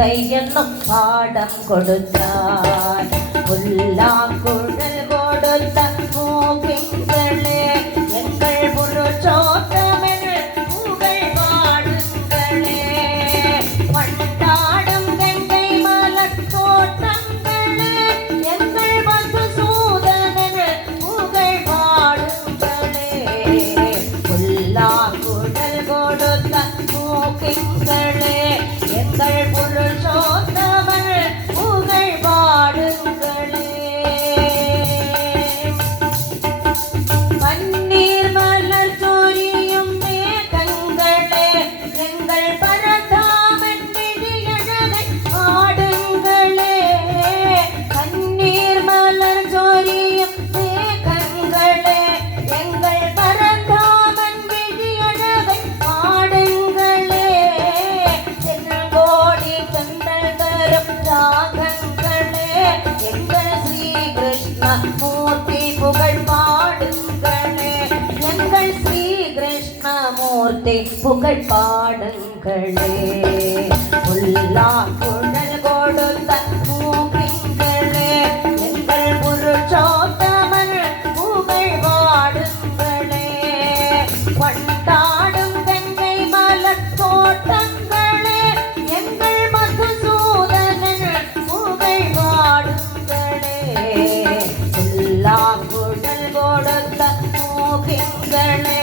கீதை என்னும் பாடம் கொடுத்தார். புல்லாங்குழல் கொடுத்த மூங்கில்களே எங்கள் புருஷோத்தமன் புகழ் பாடுங்களே. வண்டாடும் கங்கை மலர் தோட்டங்களே எங்கள் மதுசூதனன் புகழ் பாடுங்களே. புல்லாங்குழல் கொடுத்த மூங்கில்களே எங்கள் புருஷோத்தமன் புகழ் பாடுங்களே. பன்னீர் மலர் சொரியும் மேகங்களே எங்கள் பரதாமன் விழியழகை பாடுங்களே. பன்னீர் மலர் சொரியும் மேகங்களே எங்கள் பரதாமன் விழியழகை பாடுங்களே. செங்கோடி கந்தல் தரும் ராகங்களே எங்கள் ஸ்ரீ கிருஷ்ண மூர்த்தி புகழ் பாடுங்களே. எங்கள் ஸ்ரீ கிருஷ்ண மூர்த்தி புகழ் பாடுங்களே. புல்லாங்குழல் கொடுத்த மூங்கில்களே எங்கள் புருஷோத்தமன் புகழ் பாடுங்களே. வண்டாடும் கங்கை மலர் தோட்டங்களே எங்கள் மதுசூதனன் புகழ் பாடுங்களே. புல்லாங்குழல் கொடுத்த மூங்கில்களே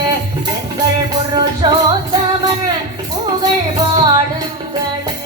எங்கள் புருஷோத்தமன் புகழ் பாடுங்களே.